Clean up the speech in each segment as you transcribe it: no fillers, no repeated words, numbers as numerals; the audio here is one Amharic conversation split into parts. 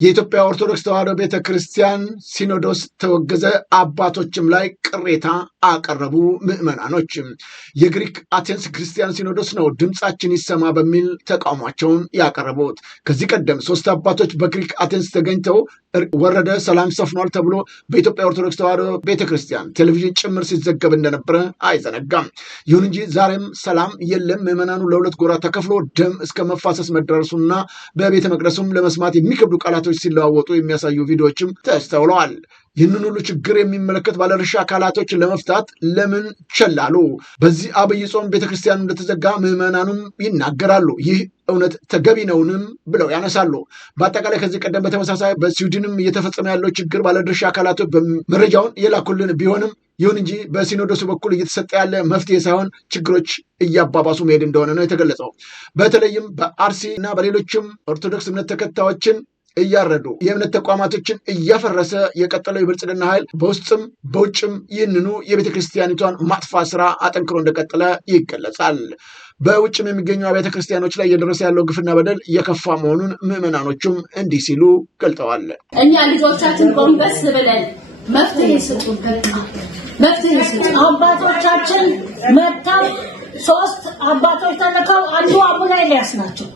የኢትዮጵያ ኦርቶዶክስ ተዋሕዶ ቤተክርስቲያን ሲኖዶስ ተወገዘ። አባቶችም ላይ ቅሬታ አቀረቡ። ምዕመናኖች የግሪክ አቴንስ ክርስቲያን ሲኖዶስ ነው ድምፃችን ይሰማ በሚል ተቃውሟቸውን ያቀረቡት። ከዚህ ቀደም 3 አባቶች በግሪክ አቴንስ ተገኝተው ወረደ ሰላም ሰፍኗል ተብሎ በኢትዮጵያ ኦርቶዶክስ ተዋሕዶ ቤተክርስቲያን ቴሌቪዥን ጭምር ሲዘገብ እንደነበረ አይዘነጋም። ይሁን እንጂ ዛሬም ሰላም የለም። ምዕመናኑ ለሁለት ጎራ ተከፍሎ ደም እስከ መፋሰስ መደረሱና በቤተ መቅደሱም ለመስማት የሚከብዱ ቃላቶች ሲለዋወጡ የሚያሳዩ ቪዲዮዎችም ተስተውለዋል። ይህንን ሁሉ ችግር የሚመለከት ባለድርሻ አካላቶች ለመፍታት ለምን ቸላሉ? በዚህ አብይ ጾም ቤተክርስቲያኑ እንደተዘጋ ምዕመናኑም ይናገራሉ። ይህ እውነት ተገቢ ነውንም ብለው ያነሳሉ። በአጠቃላይ ከዚህ ቀደም በተመሳሳይ በስዊድንም እየተፈጸመ ያለው ችግር ባለድርሻ አካላቶች መረጃውን የላኩልን ቢሆንም ይሁን እንጂ በሲኖዶሱ በኩል እየተሰጠ ያለ መፍትሄ ሳይሆን ችግሮች እያባባሱ መሄድ እንደሆነ ነው የተገለጸው። በተለይም በአርሲ እና በሌሎችም ኦርቶዶክስ እምነት ተከታዮችን እያረዱ የእምነት ተቋማቶችን እያፈረሰ የቀጠለው የብልጽግና ኃይል በውስጥም በውጭም ይህንኑ የቤተ ክርስቲያኒቷን ማጥፋት ስራ አጠንክሮ እንደቀጠለ ይገለጻል። በውጭም የሚገኙ አብያተ ክርስቲያኖች ላይ እየደረሰ ያለው ግፍና በደል እየከፋ መሆኑን ምዕመናኖቹም እንዲህ ሲሉ ገልጠዋል። እኛ ልጆቻችን ጎንበስ ብለን መፍትሄ ስጡ፣ መፍትሄ ስጡ። አባቶቻችን መጥተው 3 አባቶች ተልከው አንዱ አቡነ ኤልያስ ናቸው።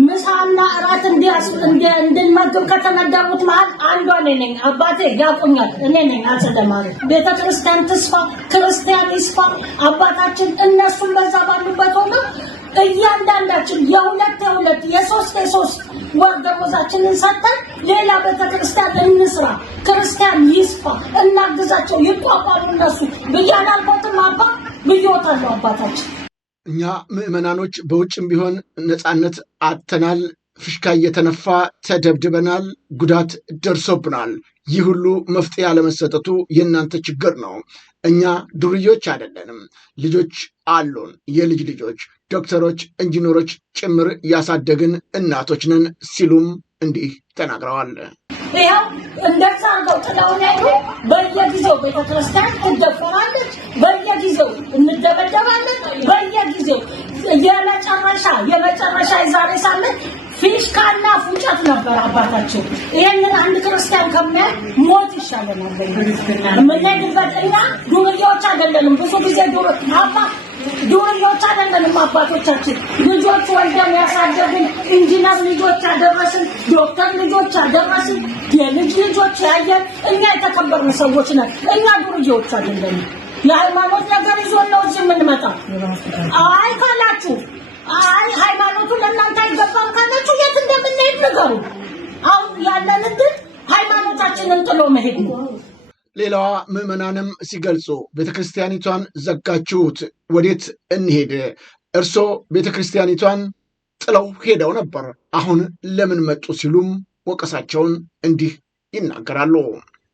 ምሳና እራት እንድንመግብ ከተመደቡት መሀል አንዷ እኔ ነኝ። አባቴ ያቁኛል፣ እኔ ነኝ አጸደማሪ። ቤተክርስቲያን ትስፋ፣ ክርስቲያን ይስፋ። አባታችን እነሱም በዛ ባሉበት ሆነ እያንዳንዳችን የሁለት የሶስት ወር ደሞዛችንን ሰጥተን ሌላ ቤተክርስቲያን እንስራ፣ ክርስቲያን ይስፋ፣ እናግዛቸው፣ ይቋቋሙ እነሱ ብያናልቦትም አባ ብዮታለሁ አባታችን። እኛ ምዕመናኖች በውጭም ቢሆን ነፃነት አጥተናል። ፍሽካ እየተነፋ ተደብድበናል። ጉዳት ደርሶብናል። ይህ ሁሉ መፍትሄ ያለመሰጠቱ የእናንተ ችግር ነው። እኛ ዱርዮች አይደለንም። ልጆች አሉን፣ የልጅ ልጆች፣ ዶክተሮች፣ ኢንጂነሮች ጭምር ያሳደግን እናቶች ነን ሲሉም እንዲህ ተናግረዋል። ይኸው እንደዛ አድርገው ጥለውን ሄዱ። በየጊዜው ቤተክርስቲያን ትደፈራለች፣ በየጊዜው እንደበደባለን፣ በየጊዜው የመጨረሻ የዛሬ ሳምንት ፊሽካና ፉጨት ነበር አባታችን። ይህንን አንድ ክርስቲያን ከሚያይ ሞት ይሻለናል። የምንሄድበት እኛ ዱርዬዎች አይደለንም። ብዙ ጊዜ ዱርዬዎች አይደለንም። አባቶቻችን ልጆች ወልደን ያሳደግን፣ ኢንጂነር ልጆች ያደረስን፣ ዶክተር ልጆች ያደረስን፣ የልጅ ልጆች ያየን እኛ የተከበርን ሰዎች ነን። እኛ ዱርዬዎች አይደለንም። የሃይማኖት ነገር ይዞን ነው እዚህ የምንመጣው። አይ ካላችሁ ሃይማኖቱ ለእናንተ አይገባም ካላችሁ የት እንደምንሄድ ንገሩ። አሁን ያለን ዕድል ሃይማኖታችንን ጥሎ መሄድ ነው። ሌላዋ ምዕመናንም ሲገልጹ ቤተክርስቲያኒቷን ዘጋችሁት፣ ወዴት እንሄድ? እርሶ ቤተክርስቲያኒቷን ጥለው ሄደው ነበር፣ አሁን ለምን መጡ? ሲሉም ወቀሳቸውን እንዲህ ይናገራሉ።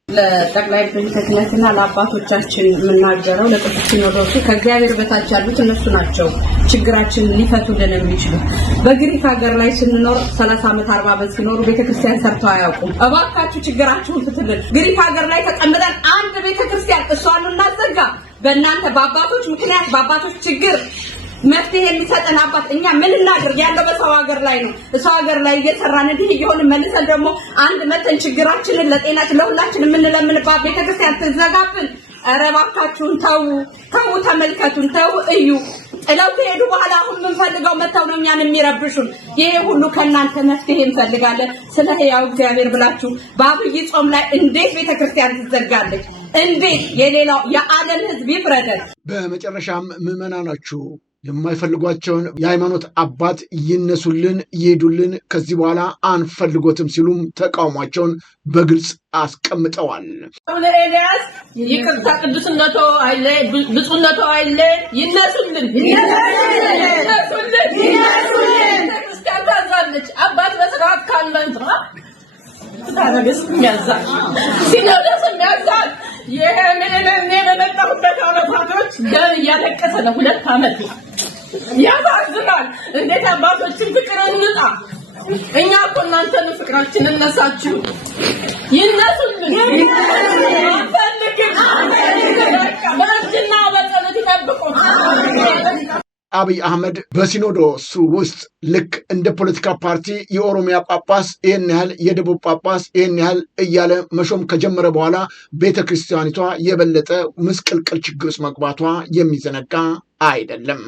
ለጠቅላይ ቤተ ክህነትና ለአባቶቻችን የምናገረው ለቅዱስ ሲኖዶሱ ከእግዚአብሔር በታች ያሉት እነሱ ናቸው ችግራችንን ሊፈቱልን የሚችሉ። በግሪክ ሀገር ላይ ስንኖር 30 ዓመት 40 ዓመት ሲኖሩ ቤተክርስቲያን ሰርተው አያውቁም። እባካችሁ ችግራችሁን ፍቱልን። ግሪክ ሀገር ላይ ተቀምጠን አንድ ቤተክርስቲያን እሷን እናዘጋ። በእናንተ በአባቶች ምክንያት በአባቶች ችግር መፍትሄ የሚሰጠን አባት እኛ ምን እናድርግ? ያለው በሰው ሀገር ላይ ነው። ሰው ሀገር ላይ እየሰራን እንዲህ እየሆነ መልሰን ደግሞ አንድ መተን ችግራችንን ለጤናችን ለሁላችን የምንለምንባት ቤተክርስቲያን ትዘጋብን። ኧረ እባካችሁን ተው፣ ተመልከቱን፣ ተው እዩ። ጥለው ከሄዱ በኋላ አሁን የምንፈልገው መተው ነው እኛን የሚረብሹን። ይሄ ሁሉ ከእናንተ መፍትሄ እንፈልጋለን። ስለ ሕያው እግዚአብሔር ብላችሁ በአብይ ጾም ላይ እንዴት ቤተክርስቲያን ትዘጋለች? እንዴት? የሌላው የዓለም ሕዝብ ይፍረደን። በመጨረሻም ምዕመናኖቹ የማይፈልጓቸውን የሃይማኖት አባት ይነሱልን፣ ይሄዱልን፣ ከዚህ በኋላ አንፈልጎትም ሲሉም ተቃውሟቸውን በግልጽ አስቀምጠዋል። አቡነ ኤልያስ ይቅርታ፣ ቅዱስነቶ አይለ ብፁዕነቶ አይለ ይነሱልን፣ ክርስቲያን ታዛለች። አባት በስርዓት ካልመንትራ ታረገስ የሚያዛል ሲኖዶስ የሚያዛል። ይሄ ምንም በመጣሁበት ዓመታቶች ደም እያለቀሰ ነው። 2 ዓመት ያሳዝናል። እንዴት አባቶችን ፍቅር እንጣ? እኛ እኮ እናንተን ፍቅራችንን ነሳችሁ። ይነሱልን። አንፈልግም። በእጅና በጸሎት ይጠብቁ። አብይ አህመድ በሲኖዶሱ ውስጥ ልክ እንደ ፖለቲካ ፓርቲ የኦሮሚያ ጳጳስ ይህን ያህል፣ የደቡብ ጳጳስ ይህን ያህል እያለ መሾም ከጀመረ በኋላ ቤተክርስቲያኒቷ የበለጠ ምስቅልቅል ችግር ውስጥ መግባቷ የሚዘነጋ አይደለም።